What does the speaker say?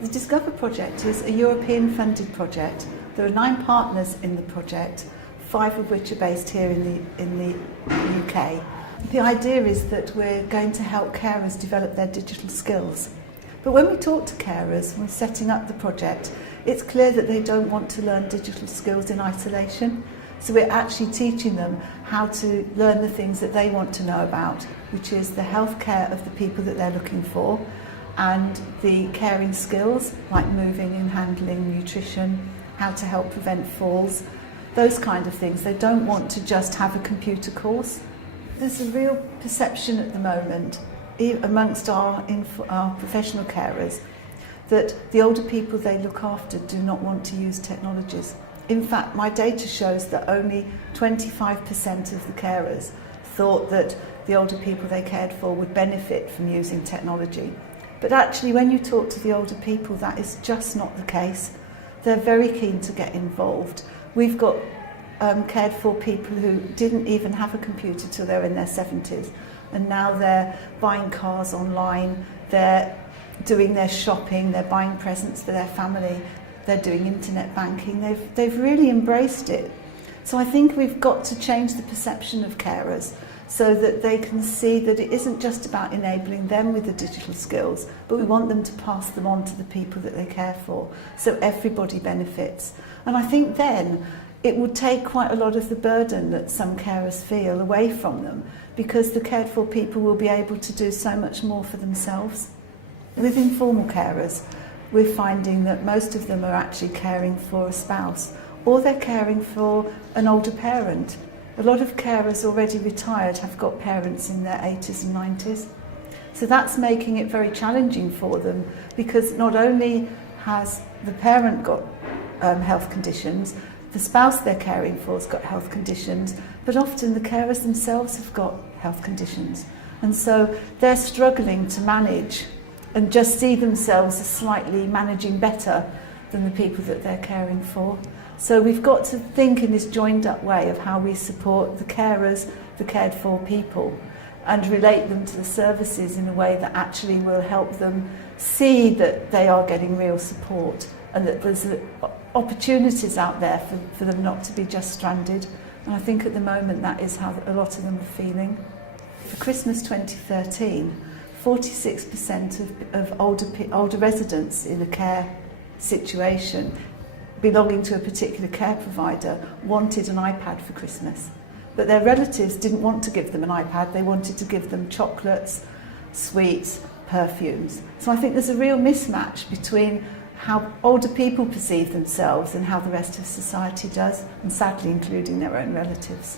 The Discover project is a European funded project. There are 9 partners in the project, 5 of which are based here in the UK. The idea is that we're going to help carers develop their digital skills. But when we talk to carers, when we're setting up the project, it's clear that they don't want to learn digital skills in isolation. So we're actually teaching them how to learn the things that they want to know about, which is the healthcare of the people that they're looking for, and the caring skills like moving and handling, nutrition, how to help prevent falls, those kind of things. They don't want to just have a computer course. There's a real perception at the moment amongst our professional carers that the older people they look after do not want to use technologies. In fact, my data shows that only 25% of the carers thought that the older people they cared for would benefit from using technology. But actually, when you talk to the older people, that is just not the case. They're very keen to get involved. We've got cared for people who didn't even have a computer till they were in their 70s, and now they're buying cars online, they're doing their shopping, they're buying presents for their family, they're doing internet banking. They've really embraced it. So I think we've got to change the perception of carers so that they can see that it isn't just about enabling them with the digital skills, but we want them to pass them on to the people that they care for, so everybody benefits. And I think then it would take quite a lot of the burden that some carers feel away from them, because the cared for people will be able to do so much more for themselves. With informal carers, we're finding that most of them are actually caring for a spouse, or they're caring for an older parent. A lot of carers already retired have got parents in their 80s and 90s. So that's making it very challenging for them, because not only has the parent got health conditions, the spouse they're caring for has got health conditions, but often the carers themselves have got health conditions. And so they're struggling to manage and just see themselves as slightly managing better than the people that they're caring for. So we've got to think in this joined up way of how we support the carers, the cared for people, and relate them to the services in a way that actually will help them see that they are getting real support and that there's opportunities out there for them not to be just stranded. And I think at the moment that is how a lot of them are feeling. For Christmas 2013, 46% of older residents in a care situation belonging to a particular care provider wanted an iPad for Christmas. But their relatives didn't want to give them an iPad, they wanted to give them chocolates, sweets, perfumes. So I think there's a real mismatch between how older people perceive themselves and how the rest of society does, and sadly including their own relatives.